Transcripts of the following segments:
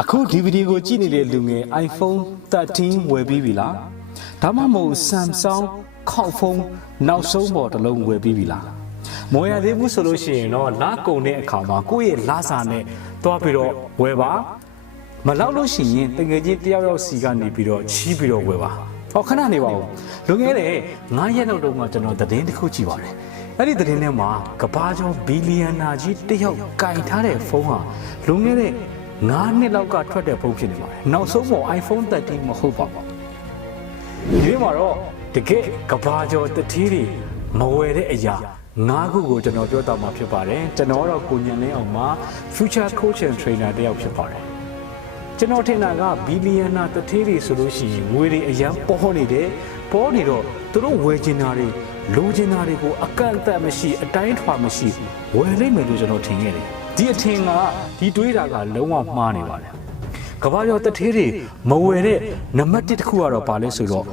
အခုဒီဗီဒီယိုကိုကြည့်နေတဲ့လူငယ် iPhone 13 ဝယ်ပြီးပြီလားဒါမှမဟုတ် Samsung ခောက်ဖုန်းနောက်ဆုံးပေါ်တစ်လုံးဝယ်ပြီးပြီလားမဝယ်ရသေးဘူးဆိုလို့ရှိရင်တော့လကုန်တဲ့အခါမှာကိုယ့်ရဲ့လစာနဲ့တွားပြီးတော့ဝယ်ပါမလောက်လို့ရှိရင်တကယ်ကြီးတယောက်ယောက်စီကနေပြီးတော့ချီးပြီးတော့ဝယ်ပါဟောခဏနေပါဦးလူငယ်တဲ့9ရက်လောက်တုန်းကကျွန်တော်သတင်းတစ်ခုကြည့်ပါတယ်အဲ့ဒီသတင်းထဲမှာကမ္ဘာကျော်ဘီလီယံနာကြီးတယောက်ကင်ထားတဲ့ဖုန်းဟာလူငယ်တဲ့9နှစ်လောက်ကထွက်တဲ့ဖုန်းဖြစ်နေပါတယ်နောက်ဆုံးပေါ် iPhone 13မဟုတ်ပါဘူးဒီမှာတော့တကယ်ကဘာကျော်တတိတွေမဝယ်တဲ့အရာ9ခုကိုကျွန်တော်ပြောတော့မှာဖြစ်ပါတယ်ကျွန်တော်တော့ကိုညံလင်းအောင်မှာ Future Coach and Trainer တယောက်ဖြစ်ပါတယ်ကျွန်တော်ထင်တာကဘီလီယံနာတတိတွေဆိုလို့ရှိရင်ငွေတွေအရန်ပေါ်နေတယ်ပေါ်နေတော့သူတို့ဝယ်ချင်တာတွေလိုချင်တာတွေကိုအကန့်အသတ်မရှိအတိုင်းထွာမရှိဝယ်လိမ့်မယ်လို့ကျွန်တော်ထင်ခဲ့တယ်ဒီအထင်ကဒီတွေးတာကလုံးဝမှားနေပါတယ်ကဘာကျော်တထေးတွေမဝယ်တဲ့နံပါတ်1တစ်ခုကတော့ဘာလဲဆိုတော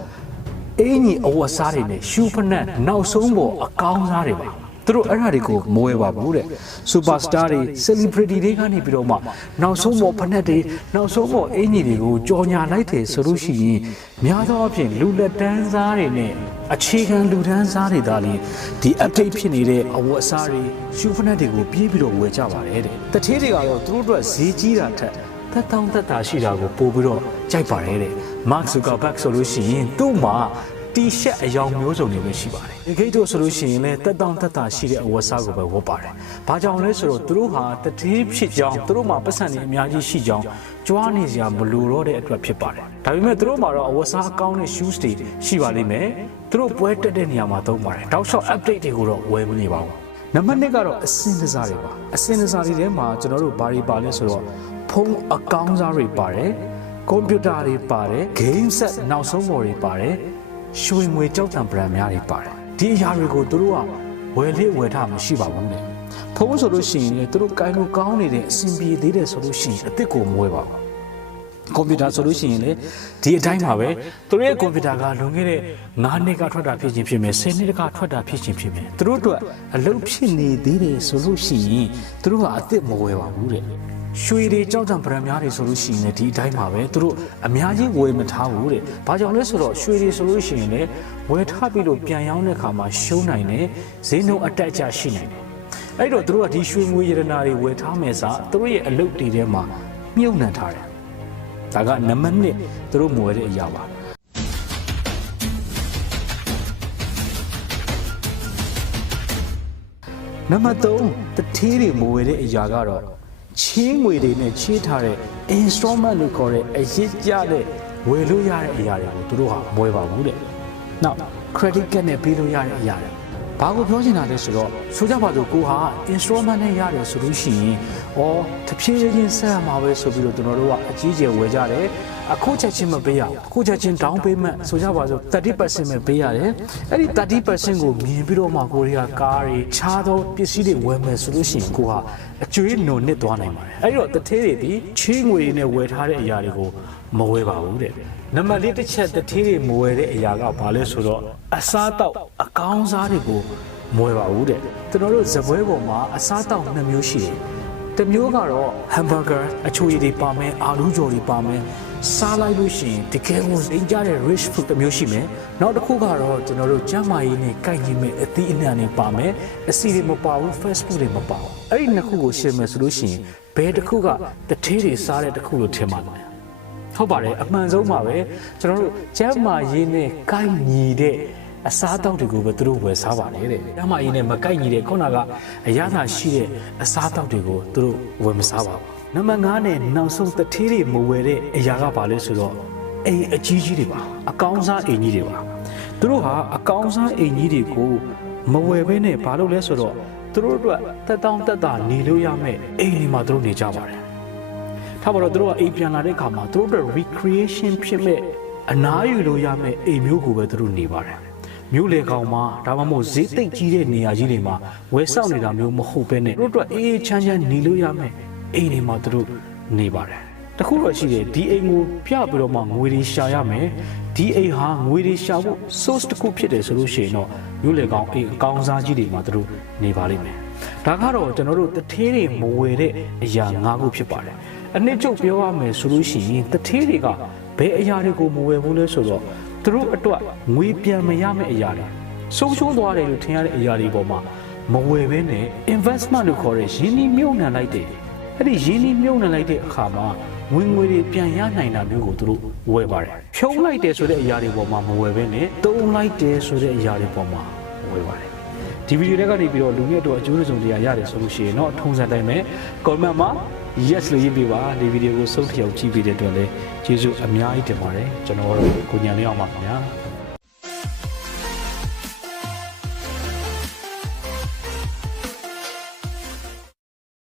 ့အင်းကြီးအဝတ်စားတွေနဲ့ရှူးဖနက်နောက်ဆုံးပေါ်အကောင်းစားတွေပါသူတို့အဲ့ဒါတွေကိုမဝယ်ပါဘူးတဲ့စူပါစတာတွေ celebrity တွေကနေပြီးတော့မှနောက်ဆုံးပေါ်ဖနက်တွေနောက်ဆုံးပေါ်အင်းကြီးတွေကိုကြော်ညာလိုက်တယ်ဆိုလို့ရှိရင်များသောအားဖြင့်လူလက်တန်းစားတွေနဲ့အခြေခံလူတန်းစားတွေဒါလည်းဒီ update ဖြစ်နေတဲ့အဝတ်အစားတွေရှူးဖနက်တွေကိုပြေးပြီးတော့ဝယ်ကြပါတယ်တဲ့တထေးတွေကတော့သူတို့အတွက်ဈေးကြီးတာထက်သက်တောင့်သက်သာရှိတာကိုပို့ပြီးတော့ကြိုက်ပါတယ်တဲ့ Mark Zuckerberg ဆိုလို့ရှိရင်သူ့မှာတီရှက်အယောင်မျိုးစုံတွေပဲရှိပါတယ်ဒီဂိတ်တို့ဆိုလို့ရှိရင်လည်းတက်တောင့်တက်တာရှိတဲ့အဝတ်စားကိုပဲဝတ်ပါတယ်ဘာကြောင့်လဲဆိုတော့သူတို့ဟာတတိဖြစ်ကြောင်းသူတို့မှာပတ်စံတွေအများကြီးရှိကြောင်းကြွားနေစရာမလိုတော့တဲ့အတွက်ဖြစ်ပါတယ်ဒါပေမဲ့သူတို့မှာတော့အဝတ်စားအကောင်းတဲ့ shoes တွေရှိပါလိမ့်မယ်သူတို့ပွဲတက်တဲ့နေရာမှာသုံးပါတယ်တောက်လျှောက် update တွေကိုတော့ဝယ်မနေပါဘူးနံပါတ်2ကတော့အစင်တစားတွေပါအစင်တစားတွေထဲမှာကျွန်တော်တို့ဘာတွေပါလဲဆိုတော့ဖုန်းအကောင်းစားတွေပါတယ်ကွန်ပျူတာတွေပါတယ် game set နောက်ဆုံးပေါ်တွေပါတယ်ရွှေငွေကြောက်တံ brand များတွေပါတယ်ဒီအရာတွေကိုသူတို့ကဝယ်လေးဝယ်ထားမရှိပါဘူးနဲ့ဖုန်းဆိုလို့ရှိရင်လည်းသူတို့ကိုင်လို့ကောင်းနေတဲ့အဆင်ပြေသေးတယ်ဆိုလို့ရှိရင်အစ်စ်ကိုမဝယ်ပါဘူးကွန်ပျူတာဆိုလို့ရှိရင်လည်းဒီအတိုင်းပါပဲသူတို့ရဲ့ကွန်ပျူတာကလွန်ခဲ့တဲ့9နှစ်ကထွက်တာဖြစ်ခြင်းဖြစ်မယ်10နှစ်ကထွက်တာဖြစ်ခြင်းဖြစ်မယ်သူတို့အတွက်အလုပ်ဖြစ်နေသေးတယ်ဆိုလို့ရှိရင်သူတို့ကအစ်စ်မဝယ်ပါဘူးတဲ့ရွှေတွေကြောက်တံပရံများတွေဆိုလို့ရှိရင်လည်းဒီအတိုင်းပါပဲသူတို့အများကြီးဝယ်မထားဘူးတဲ့။ဘာကြောင့်လဲဆိုတော့ရွှေတွေဆိုလို့ရှိရင်လည်းဝယ်ထားပြီးလို့ပြန်ရောင်းတဲ့အခါမှာရှုံးနိုင်တယ်ဈေးနှုန်းအတက်အကျရှိနိုင်တယ်။အဲ့တော့သူတို့ကဒီရွှေငွေရတနာတွေဝယ်ထားမယ်စားသူတို့ရဲ့အလုပ်တွေထဲမှာမြုပ်နှံထားတယ်။ဒါကနံပါတ်1သူတို့မဝယ်တဲ့အရာပါ။နံပါတ်3တထေးတွေမဝယ်တဲ့အရာကတော့ချင်းငွေတွေနဲ့ချေးထားတဲ့ installment လို့ခေါ်တဲ့အရေးကြတဲ့ဝယ်လို့ရတဲ့အရာတွေကိုသူတို့ဟာမဝယ်ပါဘူးတဲ့။နောက် credit card နဲ့ပေးလို့ရတဲ့အရာတွေ။ဘာကိုပြောချင်တာလဲဆိုတော့ဆိုကြပါစို့ကိုဟာ installment နဲ့ရတယ်ဆိုလို့ရှိရင်တဖြည်းဖြည်းဆက်ရမှာပဲဆိုပြီးတော့ကျွန်တော်တို့ကအကြီးကျယ်ဝယ်ကြတယ်။အခုချက်ချင်းမပေးရဘူး။အခုချက်ချင်း down payment ဆိုကြပါစို့30%ပဲပေးရတယ်။အဲ့ဒီ30%ကိုမြင်ပြီးတော့မှကိုတွေကကားတွေခြားသောပစ္စည်းတွေဝယ်မယ်ဆိုလို့ရှိရင်ကိုဟာအကျွေးနုံနစ်သွားနိုင်ပါတယ်။အဲ့တော့တထေးတွေဒီချေးငွေတွေနဲ့ဝယ်ထားတဲ့အရာတွေကိုမဝယ်ပါဘူးတဲ့။နံပါတ်4တစ်ချက်တထေးတွေမဝယ်တဲ့အရာကဘာလဲဆိုတော့အစားတောက်အကောင်းစားတွေကိုမဝယ်ပါဘူးတဲ့။ကျွန်တော်တို့ဇပွဲပေါ်မှာအစားတောက်2မျိုးရှိတယ်။တစ်မျိုးကတော့ hamburger အချိုရည်တွေပါမယ်အာလူးကြော်တွေပါမယ်စားလိုက်လို့ရှိရင်တကယ်ကိုအင်ကြတဲ့ rich food တစ်မျိုးရှိမယ်နောက်တစ်ခုကတော့ကျွန်တော်တို့ကျန်းမာရေးနဲ့ကိုက်ညီမဲ့အသီးအနှံတွေပါမယ်အစီတွေမပါဘူး fast food တွေမပါဘူးအဲ့ဒီနှစ်ခုကိုရှင်းမယ်ဆိုလို့ရှိရင်ဘယ်တစ်ခုကတထေးတွေစားတဲ့တစ်ခုလို့ထင်ပါလဲဟုတ်ပါတယ်အမှန်ဆုံးပါပဲကျွန်တော်တို့ကျန်းမာရေးနဲ့ကိုက်ညီတဲ့အစားတောက်တွေကိုပဲသူတို့ဝယ်စားပါတယ်တဲ့ကျန်းမာရေးနဲ့မကိုက်ညီတဲ့ခုနကအရသာရှိတဲ့အစားတောက်တွေကိုသူတို့ဝယ်မစားပါဘူးနံပါတ်5နဲ့နောက်ဆုံးတထေးတွေမဝယ်တဲ့အရာကဘာလဲဆိုတော့အိမ်အကြီးကြီးတွေပါအကောင်းစားအိမ်ကြီးတွေပါသူတို့ဟာအကောင်းစားအိမ်ကြီးတွေကိုမဝယ်ဘဲနဲ့ဘာလို့လဲဆိုတော့သူတို့အတွက်တက်တောင့်တက်တာနေလို့ရမယ်အိမ်တွေမှာသူတို့နေကြပါတယ်ထားပါတော့သူတို့ကအိမ်ပြန်လာတဲ့အခါမှာသူတို့အတွက် recreation ဖြစ်မဲ့အနားယူလို့ရမယ်အိမ်မျိုးကိုပဲသူတို့နေပါတယ်မြို့လေကောင်မှာဒါမှမဟုတ်ဈေးသိပ်ကြီးတဲ့နေရာကြီးတွေမှာဝယ်ဆောက်နေတာမျိုးမဟုတ်ဘဲနဲ့သူတို့အတွက်အေးအေးချမ်းချမ်းနေလို့ရမယ်အိမ်တွေမှာသူတို့နေပါတယ်တခုတော့ရှိတယ်ဒီအိမ်ကိုပြပြီးတော့မှငွေတွေရှာရမယ်ဒီအိမ်ဟာငွေတွေရှာဖို့ source တစ်ခုဖြစ်တယ်ဆိုလို့ရှိရင်တော့မြို့လေကောင်အိမ်အကောင်းစားကြီးတွေမှာသူတို့နေပါလိမ့်မယ်ဒါကတော့ကျွန်တော်တို့တထေးတွေမဝယ်တဲ့အရာ၅ခုဖြစ်ပါတယ် အနှစ်ချုပ်ပြောရမယ်ဆိုလို့ရှိရင်တထေးတွေကဘယ်အရာတွေကိုမဝယ်ဘူးလဲဆိုတော့သူတို့အတွက်ငွေပြန်မရမယ့်အရာတွေဆုံးရှုံးသွားတယ်လို့ထင်ရတဲ့အရာတွေပေါ်မှာမဝယ်ဘဲနဲ့ investment လို့ခေါ်တဲ့ရင်းနှီးမြှုပ်နှံလိုက်တယ်အဲ့ဒီရင်းနှီးမြှုပ်နှံလိုက်တဲ့အခါမှာဝင်ငွေတွေပြန်ရနိုင်တာမျိုးကိုသူတို့ဝယ်ပါတယ်ဖြုံးလိုက်တယ်ဆိုတဲ့အရာတွေပေါ်မှာမဝယ်ဘဲနဲ့တုံးလိုက်တယ်ဆိုတဲ့အရာတွေပေါ်မှာဝယ်ပါတယ်ဒီဗီဒီယိုတွေကနေပြီးတော့လူငယ်တို့အကျိုးစုံတရားရတယ်ဆိုလို့ရှိရင်တော့ထုံးစံတိုင်းပဲ comment မှာ yes လို့ရေးပေးပါဒီဗီဒီယိုကိုဆုံးဖြတ်ကြည့်ပေးတဲ့အတွက်လည်းကျေးဇူးအများကြီးတင်ပါတယ်ကျွန်တော်တို့ကိုညံလေးအောင်ပါခင်ဗျာ